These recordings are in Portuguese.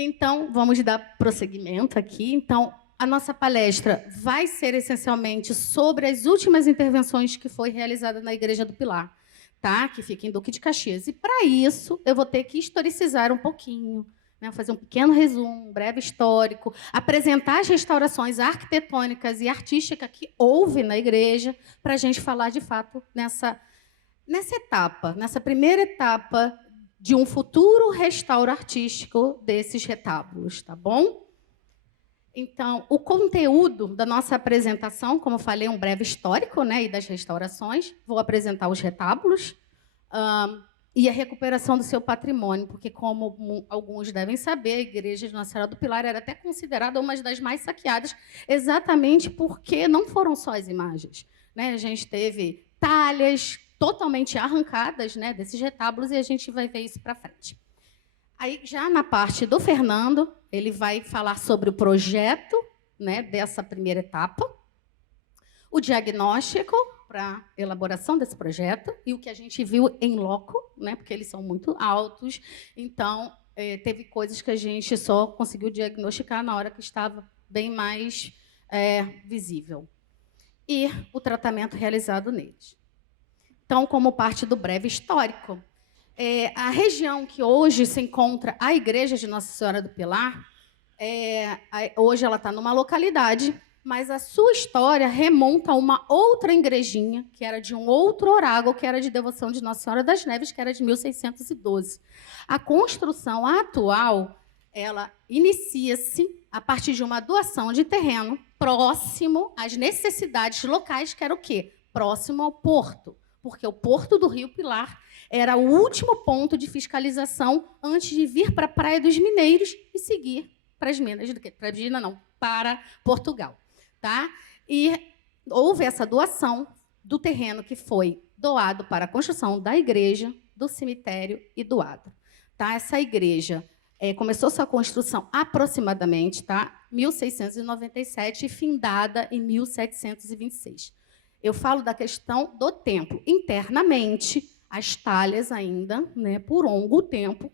Então, vamos dar prosseguimento aqui. Então, a nossa palestra vai ser essencialmente sobre as últimas intervenções que foi realizada na Igreja do Pilar, tá? Que fica em Duque de Caxias. E, para isso, eu vou ter que historicizar um pouquinho, né? Fazer um pequeno resumo, um breve histórico, apresentar as restaurações arquitetônicas e artísticas que houve na igreja, para a gente falar, de fato, nessa etapa, nessa primeira etapa de um futuro restauro artístico desses retábulos, tá bom? Então, o conteúdo da nossa apresentação, como eu falei, um breve histórico, né, e das restaurações. Vou apresentar os retábulos e a recuperação do seu patrimônio, porque, como alguns devem saber, a Igreja de Nossa Senhora do Pilar era até considerada uma das mais saqueadas, exatamente porque não foram só as imagens, né? A gente teve talhas totalmente arrancadas, né, desses retábulos, e a gente vai ver isso para frente. Aí, já na parte do Fernando, ele vai falar sobre o projeto, né, dessa primeira etapa, o diagnóstico para a elaboração desse projeto e o que a gente viu em loco, né, porque eles são muito altos, então teve coisas que a gente só conseguiu diagnosticar na hora que estava bem mais visível. E o tratamento realizado neles. Então, como parte do breve histórico, a região que hoje se encontra a Igreja de Nossa Senhora do Pilar, hoje ela está numa localidade, mas a sua história remonta a uma outra igrejinha, que era de um outro oráculo, que era de devoção de Nossa Senhora das Neves, que era de 1612. A construção atual, ela inicia-se a partir de uma doação de terreno próximo às necessidades locais, que era o quê? Próximo ao porto, porque o porto do Rio Pilar era o último ponto de fiscalização antes de vir para a Praia dos Mineiros e seguir para as Minas, para Portugal. Tá? E houve essa doação do terreno que foi doado para a construção da igreja, do cemitério e do adro. Tá? Essa igreja começou sua construção aproximadamente, tá? 1697 e findada em 1726. Eu falo da questão do templo. Internamente, as talhas ainda, né, por longo tempo,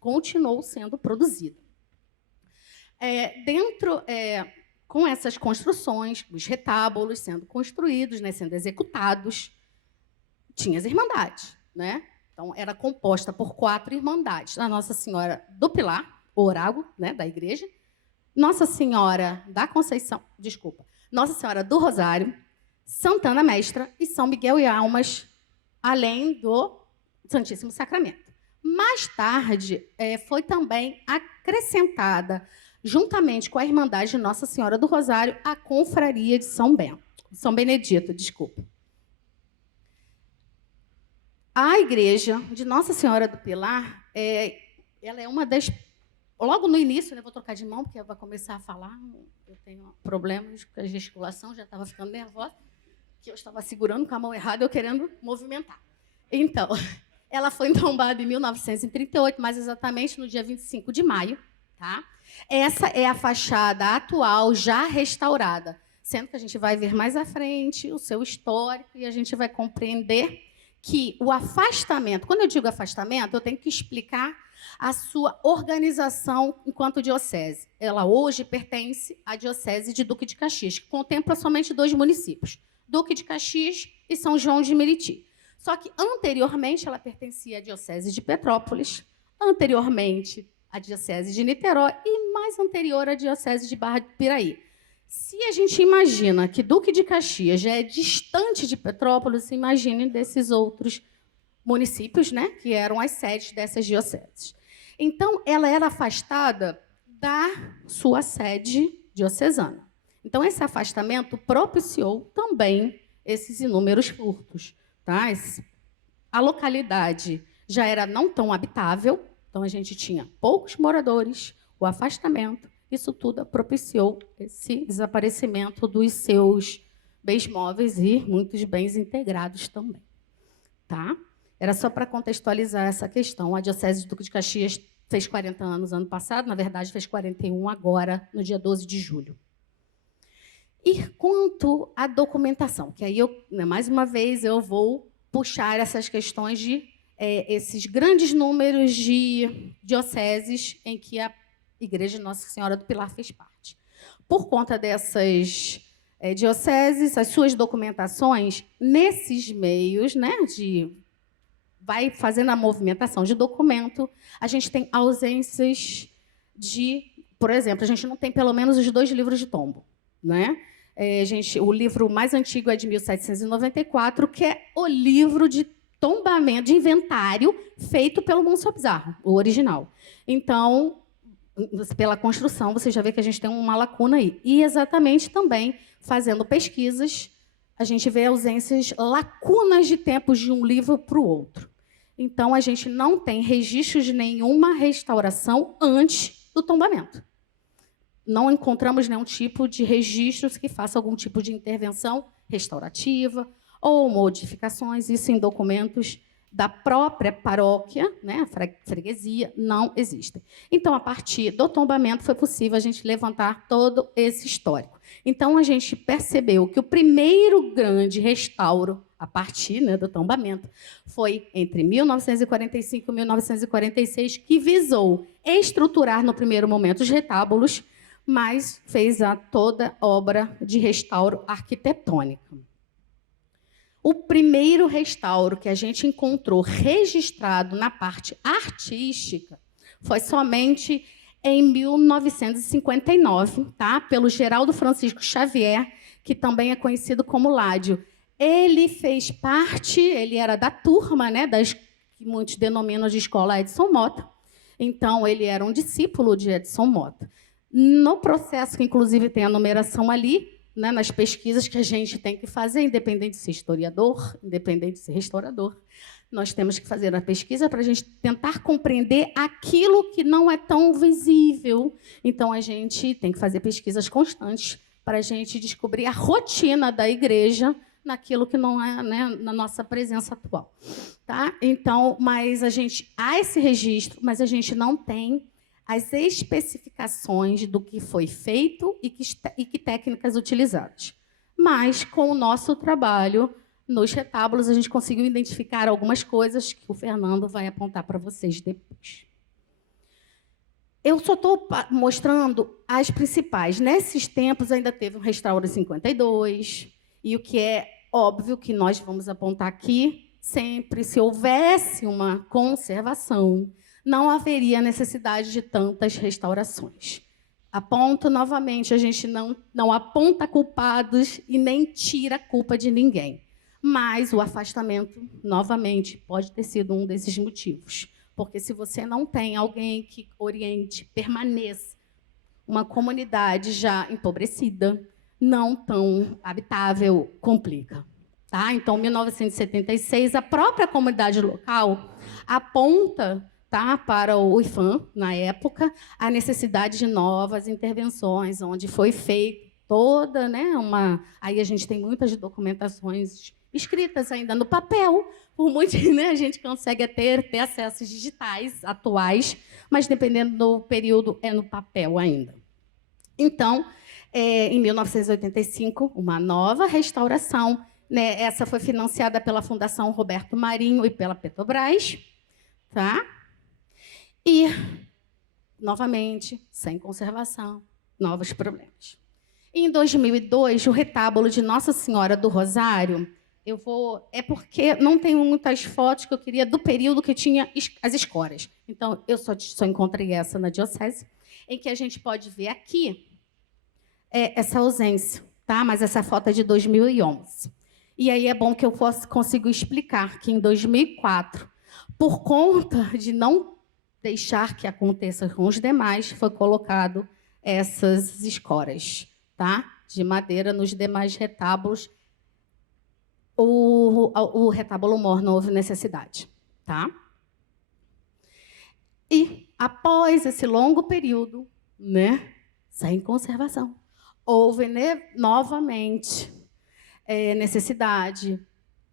continuou sendo produzida. Com essas construções, os retábulos sendo construídos, né, sendo executados, tinha as irmandades, né? Então, era composta por 4 irmandades. A Nossa Senhora do Pilar, o oráculo, né, da igreja, Nossa Senhora da Conceição, Nossa Senhora do Rosário, Santana Mestra e São Miguel e Almas, além do Santíssimo Sacramento. Mais tarde, foi também acrescentada, juntamente com a Irmandade de Nossa Senhora do Rosário, a Confraria de São Benedito. A Igreja de Nossa Senhora do Pilar, ela é uma das... Logo no início, né, vou trocar de mão, porque eu vou começar a falar, eu tenho problemas com a gesticulação, já estava ficando nervosa, que eu estava segurando com a mão errada, eu querendo movimentar. Então, ela foi entombada em 1938, mais exatamente no dia 25 de maio. Tá? Essa é a fachada atual, já restaurada, sendo que a gente vai ver mais à frente o seu histórico e a gente vai compreender que o afastamento, quando eu digo afastamento, eu tenho que explicar a sua organização enquanto diocese. Ela hoje pertence à Diocese de Duque de Caxias, que contempla somente 2 municípios, Duque de Caxias e São João de Meriti. Só que, anteriormente, ela pertencia à Diocese de Petrópolis, anteriormente à Diocese de Niterói e, mais anterior, à Diocese de Barra do Piraí. Se a gente imagina que Duque de Caxias já é distante de Petrópolis, se imagine desses outros municípios, né, que eram as sedes dessas dioceses. Então, ela era afastada da sua sede diocesana. Então, esse afastamento propiciou também esses inúmeros furtos. Tá? A localidade já era não tão habitável, então a gente tinha poucos moradores, o afastamento, isso tudo propiciou esse desaparecimento dos seus bens móveis e muitos bens integrados também. Tá? Era só para contextualizar essa questão. A Diocese de Duque de Caxias fez 40 anos ano passado, na verdade fez 41 agora, no dia 12 de julho. E quanto à documentação, que aí, mais uma vez, eu vou puxar essas questões de esses grandes números de dioceses em que Igreja de Nossa Senhora do Pilar fez parte. Por conta dessas dioceses, as suas documentações, nesses meios, né, vai fazendo a movimentação de documento, a gente tem ausências de... Por exemplo, a gente não tem pelo menos os 2 livros de tombo, né? O livro mais antigo é de 1794, que é o livro de tombamento, de inventário, feito pelo Monsenhor Pizarro, o original. Então, pela construção, você já vê que a gente tem uma lacuna aí. E, exatamente, também, fazendo pesquisas, a gente vê ausências, lacunas de tempos de um livro para o outro. Então, a gente não tem registros de nenhuma restauração antes do tombamento. Não encontramos nenhum tipo de registros que faça algum tipo de intervenção restaurativa ou modificações, isso em documentos da própria paróquia, né, a freguesia, não existem. Então, a partir do tombamento, foi possível a gente levantar todo esse histórico. Então, a gente percebeu que o primeiro grande restauro, a partir, né, do tombamento, foi entre 1945 e 1946, que visou estruturar, no primeiro momento, os retábulos, mas fez toda obra de restauro arquitetônico. O primeiro restauro que a gente encontrou registrado na parte artística foi somente em 1959, tá? Pelo Geraldo Francisco Xavier, que também é conhecido como Ládio. Ele fez parte, ele era da turma, né, das que muitos denominam de escola Edson Mota. Então, ele era um discípulo de Edson Mota. No processo, que inclusive tem a numeração ali, né, nas pesquisas que a gente tem que fazer, independente de ser historiador, independente de ser restaurador, nós temos que fazer a pesquisa para a gente tentar compreender aquilo que não é tão visível. Então, a gente tem que fazer pesquisas constantes para a gente descobrir a rotina da igreja naquilo que não é, né, na nossa presença atual. Tá? Então, mas há esse registro, mas a gente não tem as especificações do que foi feito e que técnicas utilizadas. Mas, com o nosso trabalho, nos retábulos, a gente conseguiu identificar algumas coisas que o Fernando vai apontar para vocês depois. Eu só estou mostrando as principais. Nesses tempos, ainda teve um restauro em 52, e o que é óbvio que nós vamos apontar aqui, sempre, se houvesse uma conservação, não haveria necessidade de tantas restaurações. Aponto novamente, a gente não aponta culpados e nem tira a culpa de ninguém. Mas o afastamento, novamente, pode ter sido um desses motivos. Porque se você não tem alguém que oriente, permaneça, uma comunidade já empobrecida, não tão habitável, complica. Tá? Então, em 1976, a própria comunidade local aponta, tá, para o IPHAN, na época, a necessidade de novas intervenções, onde foi feita toda, né, aí a gente tem muitas documentações escritas ainda no papel, por muito, né, a gente consegue ter acessos digitais atuais, mas, dependendo do período, é no papel ainda. Então, em 1985, uma nova restauração, né, essa foi financiada pela Fundação Roberto Marinho e pela Petrobras, tá? E, novamente, sem conservação, novos problemas. Em 2002, o retábulo de Nossa Senhora do Rosário, é porque não tem muitas fotos que eu queria do período que tinha as escoras. Então, eu só encontrei essa na diocese, em que a gente pode ver aqui essa ausência, tá? Mas essa foto é de 2011. E aí é bom que eu consigo explicar que, em 2004, por conta de não deixar que aconteça com os demais, foi colocado essas escoras, tá? De madeira nos demais retábulos. O retábulo mor não houve necessidade, tá? E, após esse longo período, né, sem conservação, houve, né, novamente necessidade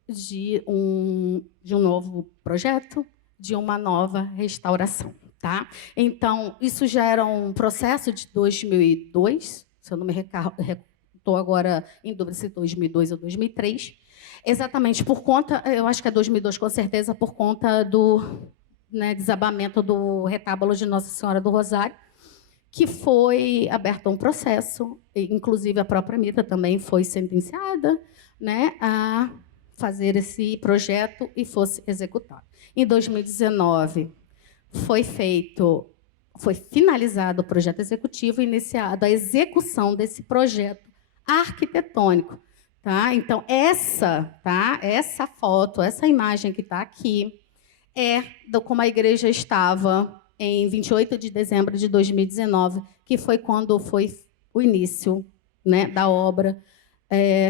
de um novo projeto, de uma nova restauração, tá? Então, isso já era um processo de 2002, se eu não me estou agora em dúvida se 2002 ou 2003, exatamente por conta, eu acho que é 2002 com certeza, por conta do, né, desabamento do retábulo de Nossa Senhora do Rosário, que foi aberto um processo, inclusive a própria Mita também foi sentenciada, né, a fazer esse projeto e fosse executado. Em 2019, foi finalizado o projeto executivo e iniciada a execução desse projeto arquitetônico. Tá? Então, essa foto, essa imagem que está aqui, é como a igreja estava em 28 de dezembro de 2019, que foi quando foi o início, né, da obra,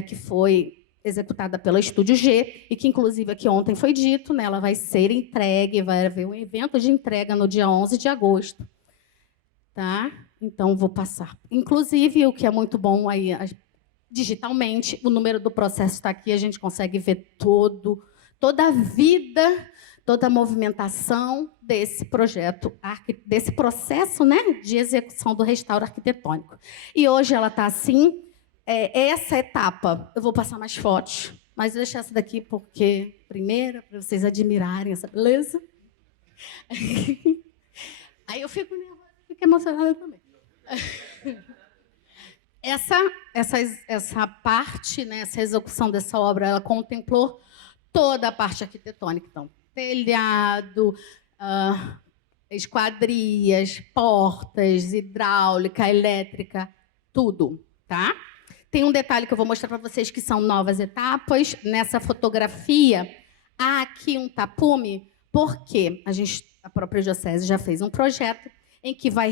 que foi executada pela Estúdio G, e que, inclusive, aqui ontem foi dito, né, ela vai ser entregue, vai haver um evento de entrega no dia 11 de agosto. Tá? Então, vou passar. Inclusive, o que é muito bom aí, digitalmente, o número do processo está aqui, a gente consegue ver toda a vida, toda a movimentação desse projeto, desse processo, né, de execução do restauro arquitetônico. E hoje ela está assim. Essa etapa, eu vou passar mais fotos, mas vou deixar essa daqui porque, primeiro, para vocês admirarem essa beleza. Aí eu fico nervosa, fico emocionada também. Essa parte, né, essa execução dessa obra, ela contemplou toda a parte arquitetônica. Então, telhado, esquadrias, portas, hidráulica, elétrica, tudo. Tá? Tem um detalhe que eu vou mostrar para vocês, que são novas etapas. Nessa fotografia, há aqui um tapume, porque a própria Diocese já fez um projeto em que vai...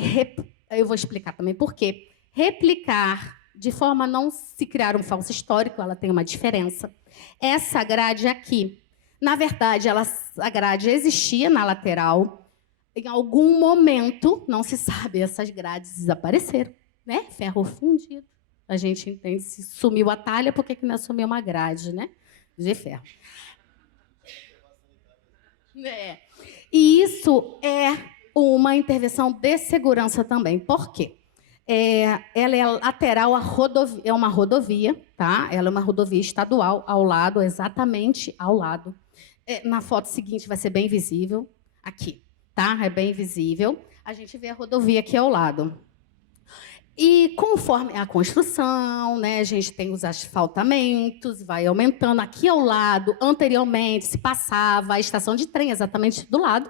Eu vou explicar também por quê. Replicar, de forma a não se criar um falso histórico, ela tem uma diferença. Essa grade aqui, na verdade, a grade existia na lateral. Em algum momento, não se sabe, essas grades desapareceram, né? Ferro fundido. A gente entende, se sumiu a talha, por que não assumiu uma grade, né, de ferro? E isso é uma intervenção de segurança também. Por quê? Ela é lateral à rodovia, é uma rodovia, tá? Ela é uma rodovia estadual ao lado, exatamente ao lado. Na foto seguinte vai ser bem visível, aqui, tá? É bem visível. A gente vê a rodovia aqui ao lado. E conforme a construção, né, a gente tem os asfaltamentos, vai aumentando. Aqui ao lado, anteriormente, se passava a estação de trem exatamente do lado.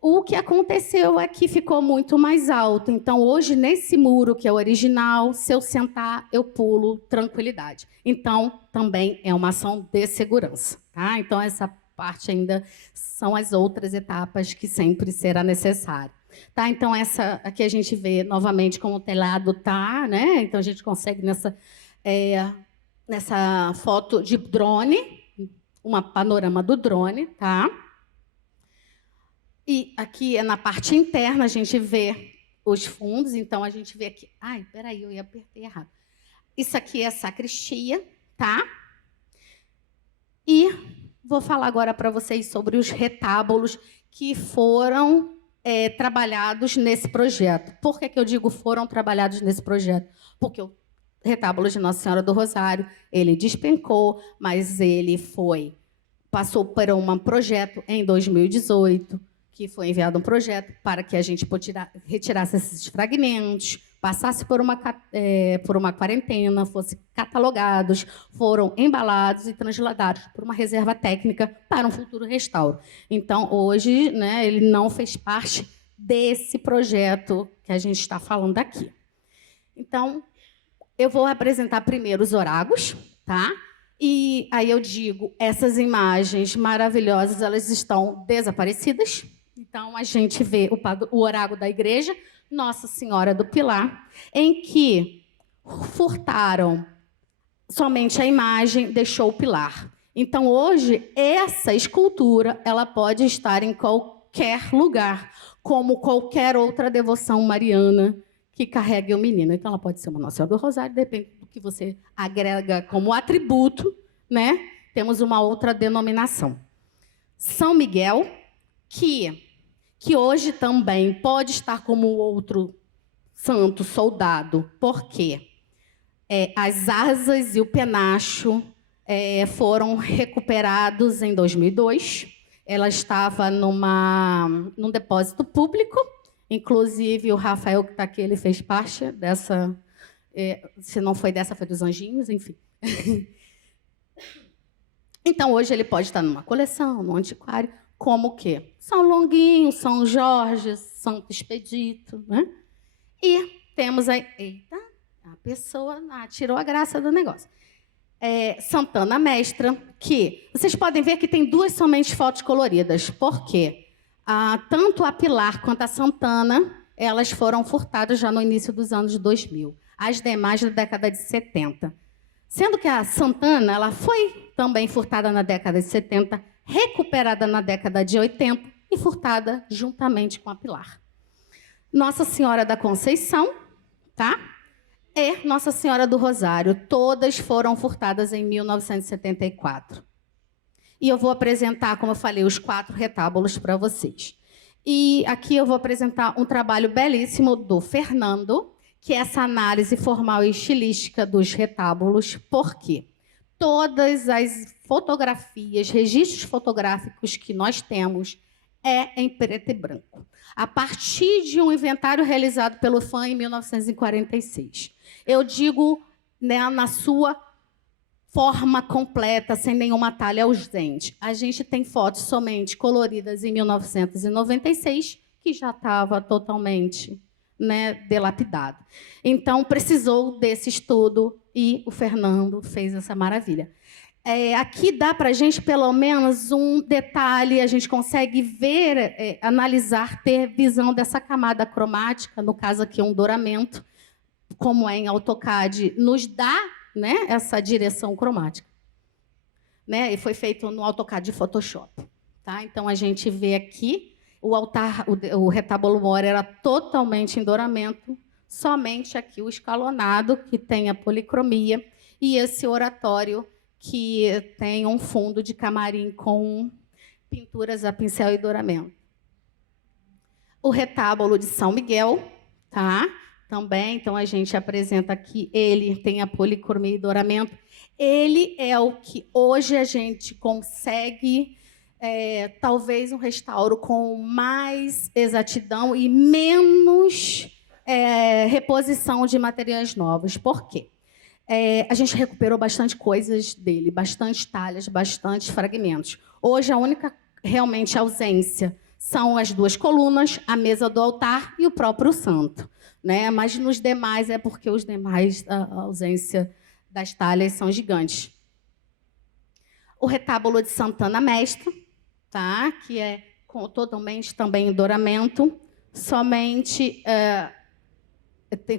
O que aconteceu é que ficou muito mais alto. Então, hoje, nesse muro, que é o original, se eu sentar, eu pulo, tranquilidade. Então, também é uma ação de segurança. Tá? Então, essa parte ainda são as outras etapas que sempre será necessário. Tá? Então, essa aqui a gente vê novamente como o telhado está, né? Então, a gente consegue nessa foto de drone, uma panorama do drone, tá? E aqui é na parte interna, a gente vê os fundos, então a gente vê aqui. Ai, peraí, eu apertei errado. Isso aqui é a sacristia, tá? E vou falar agora para vocês sobre os retábulos que foram trabalhados nesse projeto. Por que eu digo foram trabalhados nesse projeto? Porque o retábulo de Nossa Senhora do Rosário, ele despencou, mas ele passou por um projeto em 2018, que foi enviado um projeto para que a gente retirasse esses fragmentos, passasse por uma quarentena, fossem catalogados, foram embalados e transladados por uma reserva técnica para um futuro restauro. Então, hoje, né, ele não fez parte desse projeto que a gente está falando aqui. Então, eu vou apresentar primeiro os oragos, tá? E aí eu digo, essas imagens maravilhosas, elas estão desaparecidas. Então, a gente vê o orágo da igreja, Nossa Senhora do Pilar, em que furtaram somente a imagem, deixou o pilar. Então, hoje, essa escultura ela pode estar em qualquer lugar, como qualquer outra devoção mariana que carregue o menino. Então, ela pode ser uma Nossa Senhora do Rosário, depende do que você agrega como atributo, né? Temos uma outra denominação. São Miguel, que hoje também pode estar como outro santo soldado, porque as asas e o penacho foram recuperados em 2002. Ela estava num depósito público Inclusive, o Rafael, que está aqui, ele fez parte dessa... se não foi dessa, foi dos Anjinhos, enfim. Então, hoje ele pode estar numa coleção, num antiquário, como o quê? São Longuinho, São Jorge, Santo Expedito, né? E temos aí... Eita, a pessoa tirou a graça do negócio. Santana Mestra, que vocês podem ver que tem duas somente fotos coloridas. Por quê? Tanto a Pilar quanto a Santana, elas foram furtadas já no início dos anos 2000. As demais da década de 70. Sendo que a Santana ela foi também furtada na década de 70, recuperada na década de 80 e furtada juntamente com a Pilar. Nossa Senhora da Conceição, tá? E Nossa Senhora do Rosário, todas foram furtadas em 1974. E eu vou apresentar, como eu falei, os 4 retábulos para vocês. E aqui eu vou apresentar um trabalho belíssimo do Fernando, que é essa análise formal e estilística dos retábulos. Por quê? Todas as fotografias, registros fotográficos que nós temos em preto e branco, a partir de um inventário realizado pelo FAM em 1946. Eu digo, né, na sua forma completa, sem nenhuma talha ausente. A gente tem fotos somente coloridas em 1996, que já estava totalmente, né, delapidado. Então, precisou desse estudo e o Fernando fez essa maravilha. Aqui dá para a gente, pelo menos, um detalhe, a gente consegue ver, analisar, ter visão dessa camada cromática, no caso aqui um douramento, como é em AutoCAD, nos dá, né, essa direção cromática. Né? E foi feito no AutoCAD de Photoshop. Tá? Então, a gente vê aqui, o retábulo mor era totalmente em douramento, somente aqui o escalonado, que tem a policromia, e esse oratório, que tem um fundo de camarim com pinturas a pincel e douramento. O retábulo de São Miguel, tá? Também, então, a gente apresenta aqui, ele tem a policromia e douramento. Ele é o que hoje a gente consegue, talvez, um restauro com mais exatidão e menos reposição de materiais novos. Por quê? A gente recuperou bastante coisas dele, bastante talhas, bastante fragmentos. Hoje, a única realmente ausência são as 2 colunas, a mesa do altar e o próprio santo. Né? Mas nos demais, porque os demais, a ausência das talhas são gigantes. O retábulo de Santana Mestra, tá? Que é totalmente também em douramento, somente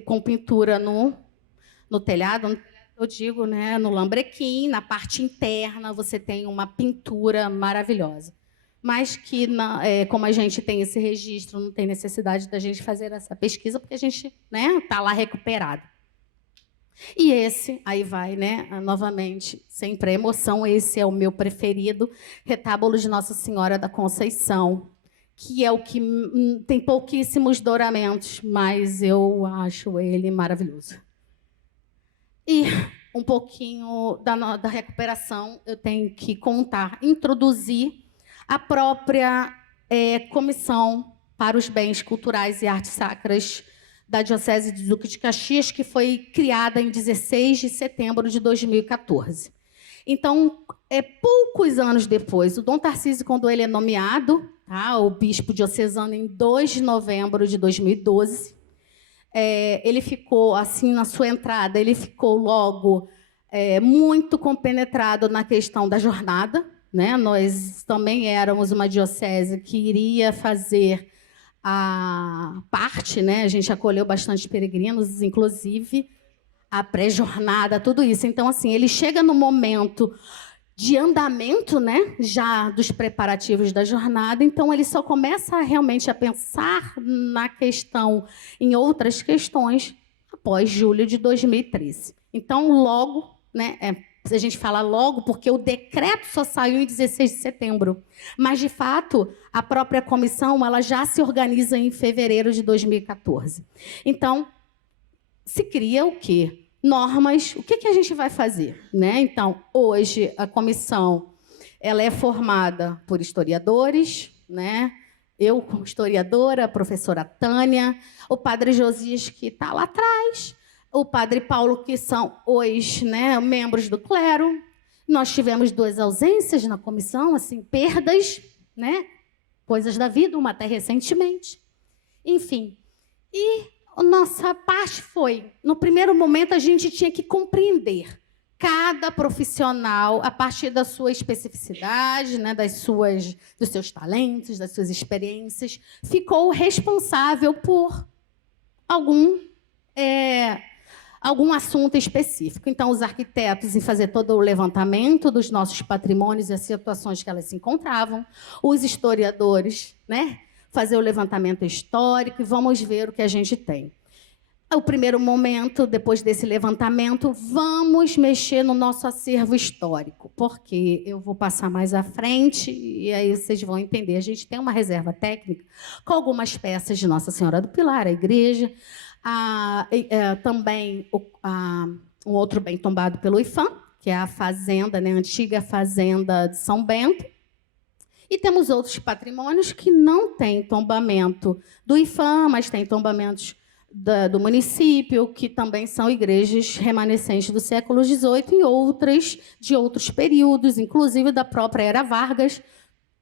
com pintura no telhado, eu digo, né, no lambrequim, na parte interna, você tem uma pintura maravilhosa. Mas que, como a gente tem esse registro, não tem necessidade da gente fazer essa pesquisa, porque a gente está lá recuperado. E esse, aí vai, né, novamente, sempre a emoção, esse é o meu preferido, retábulo de Nossa Senhora da Conceição, que é o que tem pouquíssimos douramentos, mas eu acho ele maravilhoso. E um pouquinho da recuperação, eu tenho que contar, introduzir a própria Comissão para os Bens Culturais e Artes Sacras da Diocese de Duque de Caxias, que foi criada em 16 de setembro de 2014. Então, poucos anos depois, o Dom Tarcísio, quando ele é nomeado, tá, o bispo diocesano, em 2 de novembro de 2012, ele ficou, assim, na sua entrada, ele ficou logo muito compenetrado na questão da jornada. Né? Nós também éramos uma diocese que iria fazer a parte, né? A gente acolheu bastante peregrinos, inclusive a pré-jornada, tudo isso. Então, assim, ele chega no momento de andamento, né? Já dos preparativos da jornada, então ele só começa realmente a pensar na questão, em outras questões, após julho de 2013. Então, logo, né? A gente fala logo porque o decreto só saiu em 16 de setembro. Mas, de fato, a própria comissão ela já se organiza em fevereiro de 2014. Então, se cria o quê? Normas. O que a gente vai fazer? Né? Então, hoje, a comissão ela é formada por historiadores, né? Eu, como historiadora, a professora Tânia, o padre Josias, que está lá atrás, o padre Paulo, que são os, né, membros do clero. Nós tivemos 2 ausências na comissão, assim, perdas, né, coisas da vida, uma até recentemente. Enfim, e a nossa parte foi, no primeiro momento, a gente tinha que compreender cada profissional, a partir da sua especificidade, né, dos seus talentos, das suas experiências, ficou responsável por algum assunto específico. Então, os arquitetos em fazer todo o levantamento dos nossos patrimônios e as situações que elas se encontravam, os historiadores, né, fazer o levantamento histórico e vamos ver o que a gente tem. O primeiro momento, depois desse levantamento, vamos mexer no nosso acervo histórico, porque eu vou passar mais à frente e aí vocês vão entender. A gente tem uma reserva técnica com algumas peças de Nossa Senhora do Pilar, a igreja, também um outro bem tombado pelo IFAM, que é a fazenda, né, a antiga fazenda de São Bento. E temos outros patrimônios que não têm tombamento do IFAM, mas têm tombamentos do município, que também são igrejas remanescentes do século XVIII e outras de outros períodos, inclusive da própria Era Vargas,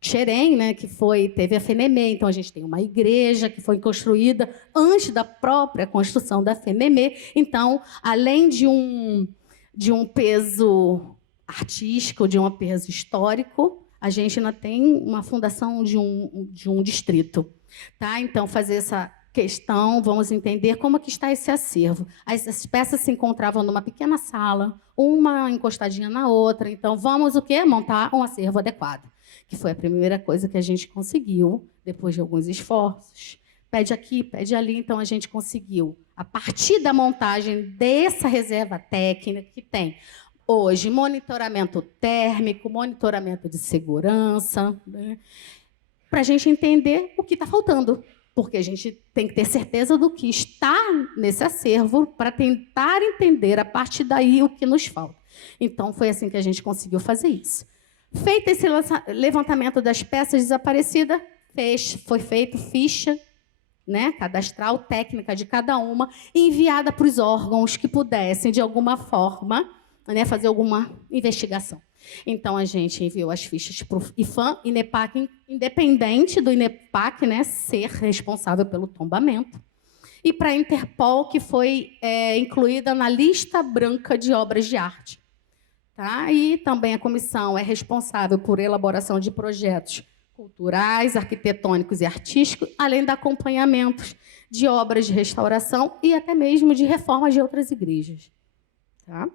Xerém, né, que teve a FENEME. Então, a gente tem uma igreja que foi construída antes da própria construção da FENEME. Então, além de um peso artístico, de um peso histórico, a gente ainda tem uma fundação de um distrito. Tá? Então, fazer essa questão, vamos entender como que está esse acervo. As peças se encontravam numa pequena sala, uma encostadinha na outra. Então, vamos o quê? Montar um acervo adequado, que foi a primeira coisa que a gente conseguiu, depois de alguns esforços. Pede aqui, pede ali. Então, a gente conseguiu, a partir da montagem dessa reserva técnica que tem hoje, monitoramento térmico, monitoramento de segurança, né, para a gente entender o que está faltando, porque a gente tem que ter certeza do que está nesse acervo para tentar entender, a partir daí, o que nos falta. Então, foi assim que a gente conseguiu fazer isso. Feito esse levantamento das peças desaparecidas, foi feita ficha, né, cadastral, técnica de cada uma, enviada para os órgãos que pudessem, de alguma forma, né, fazer alguma investigação. Então, a gente enviou as fichas para o IFAM, INEPAC, independente do INEPAC, né, ser responsável pelo tombamento, e para a Interpol, que foi incluída na lista branca de obras de arte. Tá? E também a comissão é responsável por elaboração de projetos culturais, arquitetônicos e artísticos, além de acompanhamentos de obras de restauração e até mesmo de reformas de outras igrejas. Tá?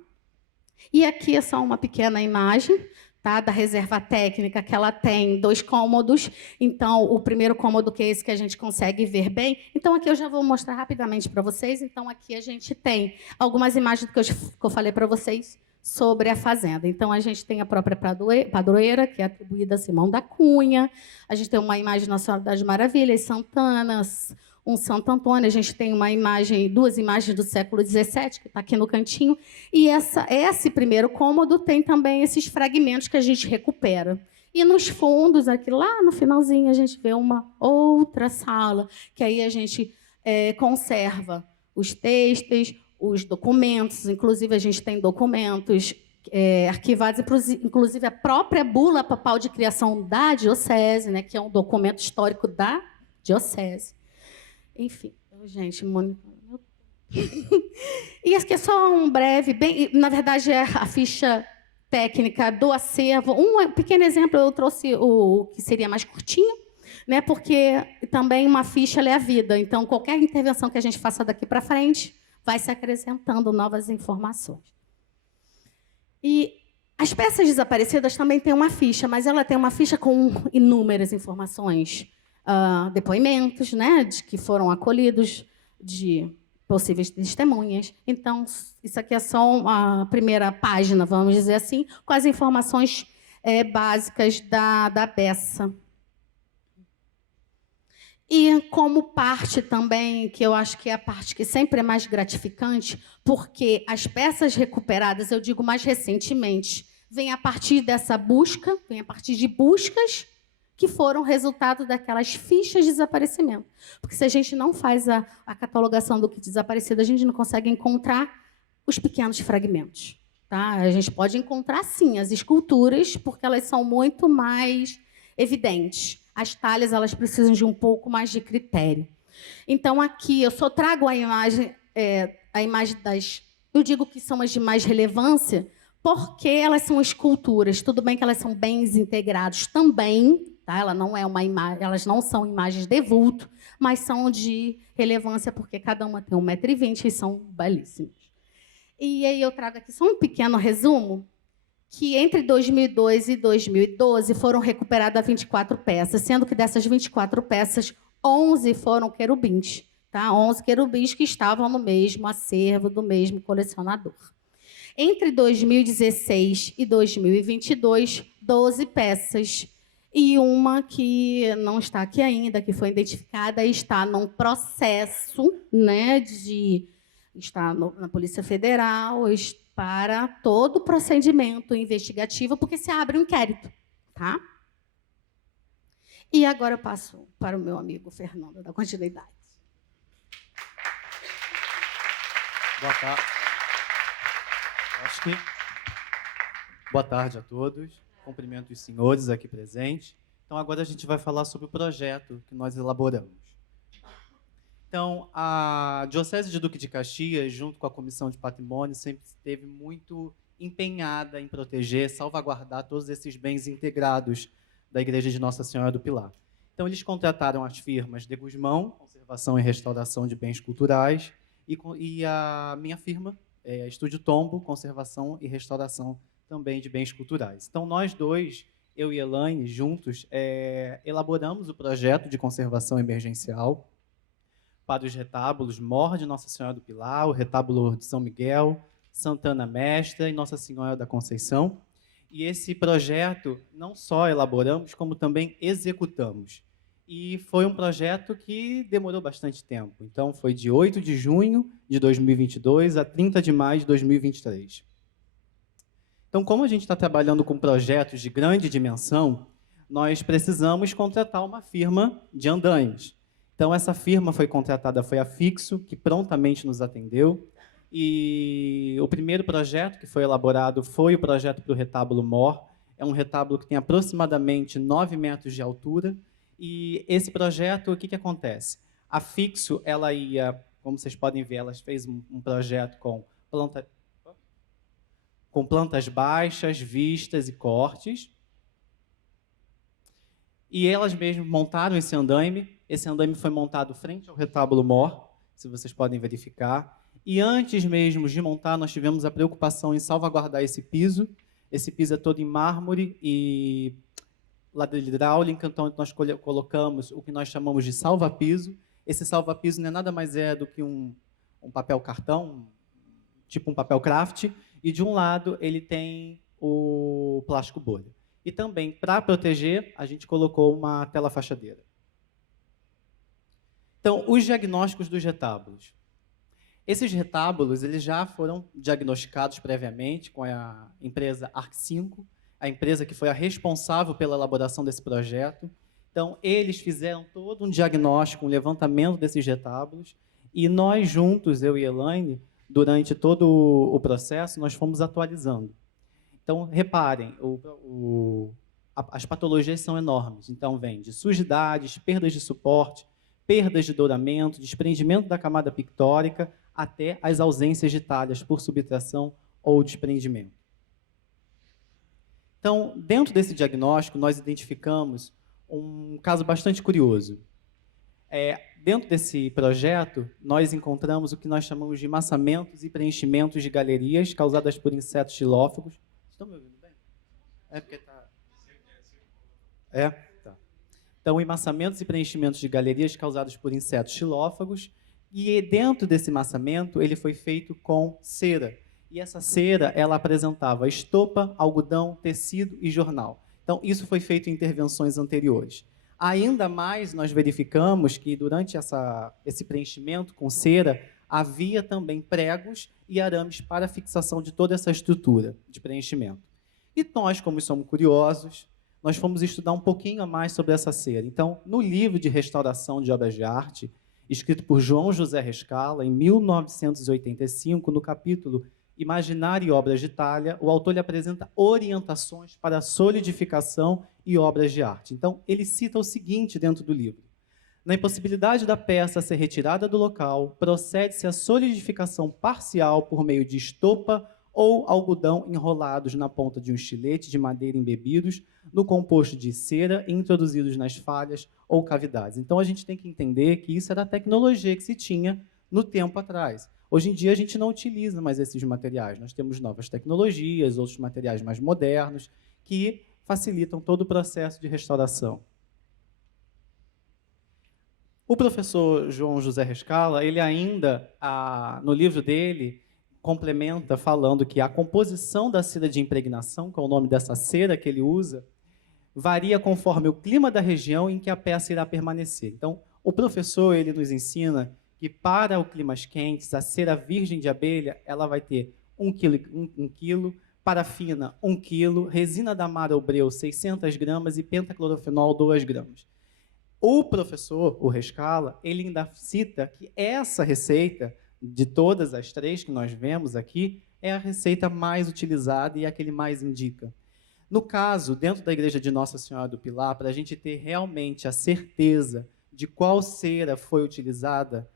E aqui é só uma pequena imagem, tá, da reserva técnica, que ela tem 2 cômodos. Então, o primeiro cômodo, que é esse que a gente consegue ver bem. Então, aqui eu já vou mostrar rapidamente para vocês. Então, aqui a gente tem algumas imagens que eu falei para vocês sobre a fazenda. Então, a gente tem a própria padroeira, que é atribuída a Simão da Cunha. A gente tem uma imagem de Nossa Senhora das Maravilhas, Santanas, um Santo Antônio. A gente tem uma imagem, 2 imagens do século XVII, que está aqui no cantinho. E esse primeiro cômodo tem também esses fragmentos que a gente recupera. E nos fundos, aqui lá no finalzinho, a gente vê uma outra sala, que aí a gente conserva os textos, os documentos. Inclusive, a gente tem documentos arquivados, inclusive a própria bula papal de criação da diocese, né, que é um documento histórico da diocese. Enfim, gente, e aqui é só um breve, na verdade, é a ficha técnica do acervo. Um pequeno exemplo, eu trouxe o que seria mais curtinho, né, porque também uma ficha é a vida. Então, qualquer intervenção que a gente faça daqui para frente vai se acrescentando novas informações. E as peças desaparecidas também têm uma ficha, mas ela tem uma ficha com inúmeras informações. Depoimentos, né, de que foram acolhidos, de possíveis testemunhas. Então, isso aqui é só a primeira página, vamos dizer assim, com as informações básicas da peça. E como parte também, que eu acho que é a parte que sempre é mais gratificante, porque as peças recuperadas, eu digo mais recentemente, vem a partir dessa busca, vem a partir de buscas que foram resultado daquelas fichas de desaparecimento. Porque se a gente não faz a catalogação do kit desaparecido, a gente não consegue encontrar os pequenos fragmentos. Tá? A gente pode encontrar, sim, as esculturas, porque elas são muito mais evidentes. As talhas elas precisam de um pouco mais de critério. Então, aqui, eu só trago a imagem das... Eu digo que são as de mais relevância, porque elas são esculturas. Tudo bem que elas são bens integrados também, tá? Elas não são imagens de vulto, mas são de relevância, porque cada uma tem 1,20 m e são belíssimas. E aí eu trago aqui só um pequeno resumo, que entre 2002 e 2012 foram recuperadas 24 peças, sendo que dessas 24 peças, 11 foram querubins. Tá? 11 querubins que estavam no mesmo acervo do mesmo colecionador. Entre 2016 e 2022, 12 peças. E uma que não está aqui ainda, que foi identificada e está num processo, né, está na Polícia Federal para todo o procedimento investigativo, porque se abre um inquérito. Tá? E agora eu passo para o meu amigo Fernando, da continuidade. Boa tarde. Boa tarde a todos. Cumprimento os senhores aqui presentes. Então, agora a gente vai falar sobre o projeto que nós elaboramos. Então, a Diocese de Duque de Caxias, junto com a Comissão de Patrimônio, sempre esteve muito empenhada em proteger, salvaguardar todos esses bens integrados da Igreja de Nossa Senhora do Pilar. Então, eles contrataram as firmas de Guzmão, Conservação e Restauração de Bens Culturais, e a minha firma, Estúdio Tombo, Conservação e Restauração também de Bens Culturais. Então, nós dois, eu e Elaine, juntos, elaboramos o projeto de conservação emergencial para os retábulos Mor de Nossa Senhora do Pilar, o retábulo de São Miguel, Santana Mestra e Nossa Senhora da Conceição. E esse projeto não só elaboramos, como também executamos. E foi um projeto que demorou bastante tempo. Então, foi de 8 de junho de 2022 a 30 de maio de 2023. Então, como a gente está trabalhando com projetos de grande dimensão, nós precisamos contratar uma firma de andaimes. Então, essa firma foi contratada, foi a Fixo, que prontamente nos atendeu. E o primeiro projeto que foi elaborado foi o projeto para o retábulo Mor. É um retábulo que tem aproximadamente 9 metros de altura. E esse projeto, o que acontece? A Fixo, ela ia, como vocês podem ver, ela fez um projeto com plantas baixas, vistas e cortes. E elas mesmas montaram esse andaime. Esse andaime foi montado frente ao retábulo Mor, se vocês podem verificar. E antes mesmo de montar, nós tivemos a preocupação em salvaguardar esse piso. Esse piso é todo em mármore e ladrilho hidráulico, então nós colocamos o que nós chamamos de salva-piso. Esse salva-piso não é nada mais do que um papel cartão, tipo um papel craft, e de um lado ele tem o plástico bolha. E também, para proteger, a gente colocou uma tela fachadeira. Então, os diagnósticos dos retábulos. Esses retábulos eles já foram diagnosticados previamente com a empresa Arc5, a empresa que foi a responsável pela elaboração desse projeto. Então, eles fizeram todo um diagnóstico, um levantamento desses retábulos, e nós juntos, eu e Elaine, durante todo o processo, nós fomos atualizando. Então, reparem, as patologias são enormes. Então, vem de sujidades, perdas de suporte, perdas de douramento, desprendimento da camada pictórica, até as ausências de talhas por subtração ou desprendimento. Então, dentro desse diagnóstico, nós identificamos um caso bastante curioso. Dentro desse projeto, nós encontramos o que nós chamamos de maçamentos e preenchimentos de galerias causadas por insetos xilófagos. Estão me ouvindo bem? Porque está... Tá. Então, emmaçamentos e preenchimentos de galerias causados por insetos xilófagos. E dentro desse maçamento, ele foi feito com cera. E essa cera, ela apresentava estopa, algodão, tecido e jornal. Então, isso foi feito em intervenções anteriores. Ainda mais, nós verificamos que durante esse preenchimento com cera, havia também pregos e arames para fixação de toda essa estrutura de preenchimento. E nós, como somos curiosos, nós fomos estudar um pouquinho a mais sobre essa cera. Então, no livro de restauração de obras de arte, escrito por João José Rescala, em 1985, no capítulo Imaginário e Obras de Talha, o autor lhe apresenta orientações para a solidificação e obras de arte. Então, ele cita o seguinte dentro do livro: na impossibilidade da peça ser retirada do local, procede-se à solidificação parcial por meio de estopa ou algodão enrolados na ponta de um estilete de madeira embebidos no composto de cera e introduzidos nas falhas ou cavidades. Então, a gente tem que entender que isso era a tecnologia que se tinha no tempo atrás. Hoje em dia, a gente não utiliza mais esses materiais. Nós temos novas tecnologias, outros materiais mais modernos, que facilitam todo o processo de restauração. O professor João José Rescala, ele ainda, no livro dele, complementa falando que a composição da cera de impregnação, que é o nome dessa cera que ele usa, varia conforme o clima da região em que a peça irá permanecer. Então, o professor ele nos ensina que para os climas quentes, a cera virgem de abelha ela vai ter 1 quilo, parafina 1 quilo, resina da Amara Obreu 600 gramas e pentaclorofenol 2 gramas. O professor, o Rescala, ele ainda cita que essa receita, de todas as 3 que nós vemos aqui, é a receita mais utilizada e a que ele mais indica. No caso, dentro da Igreja de Nossa Senhora do Pilar, para a gente ter realmente a certeza de qual cera foi utilizada,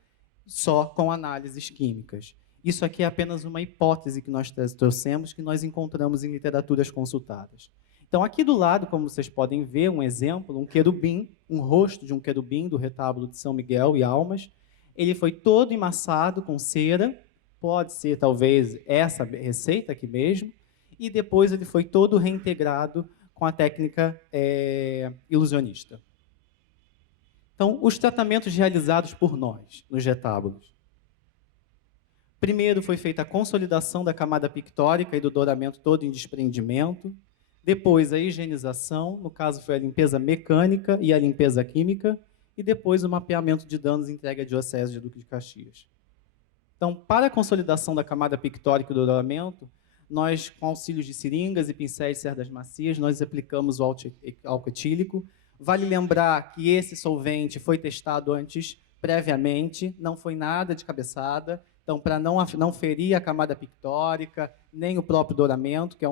só com análises químicas. Isso aqui é apenas uma hipótese que nós trouxemos, que nós encontramos em literaturas consultadas. Então, aqui do lado, como vocês podem ver, um exemplo, um querubim, um rosto de um querubim do retábulo de São Miguel e Almas. Ele foi todo emassado com cera, pode ser talvez essa receita aqui mesmo, e depois ele foi todo reintegrado com a técnica ilusionista. Então, os tratamentos realizados por nós nos retábulos. Primeiro foi feita a consolidação da camada pictórica e do douramento todo em desprendimento. Depois a higienização, no caso foi a limpeza mecânica e a limpeza química, e depois o mapeamento de danos e entregue à Diocese de Duque de Caxias. Então, para a consolidação da camada pictórica e do douramento, nós, com auxílio de seringas e pincéis de cerdas macias, nós aplicamos o álcool etílico. Vale lembrar que esse solvente foi testado antes, previamente, não foi nada de cabeçada, então, para não ferir a camada pictórica, nem o próprio douramento, que é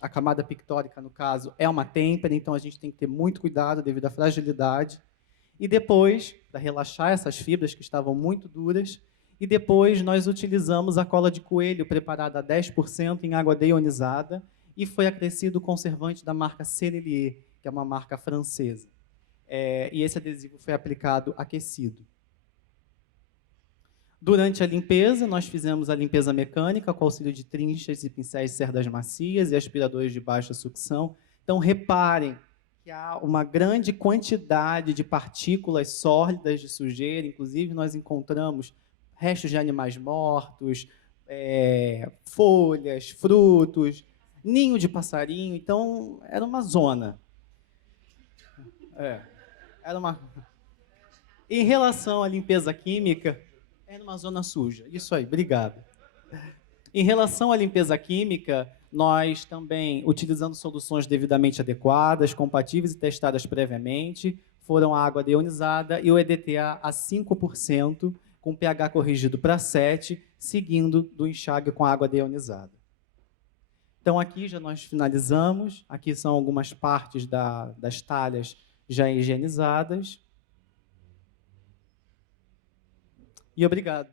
a camada pictórica, no caso, é uma têmpera, então a gente tem que ter muito cuidado devido à fragilidade. E depois, para relaxar essas fibras que estavam muito duras, e depois nós utilizamos a cola de coelho preparada a 10% em água deionizada e foi acrescido o conservante da marca Sennelier, que é uma marca francesa. E esse adesivo foi aplicado aquecido. Durante a limpeza, nós fizemos a limpeza mecânica com auxílio de trinchas e pincéis de cerdas macias e aspiradores de baixa sucção. Então, reparem que há uma grande quantidade de partículas sólidas de sujeira, inclusive nós encontramos restos de animais mortos, folhas, frutos, ninho de passarinho, então era uma zona. Era uma... Em relação à limpeza química, era uma zona suja. Isso aí, obrigado. Em relação à limpeza química, nós também, utilizando soluções devidamente adequadas, compatíveis e testadas previamente, foram a água deionizada e o EDTA a 5%, com pH corrigido para 7, seguindo do enxágue com água deionizada. Então, aqui já nós finalizamos. Aqui são algumas partes das talhas já higienizadas. E obrigado.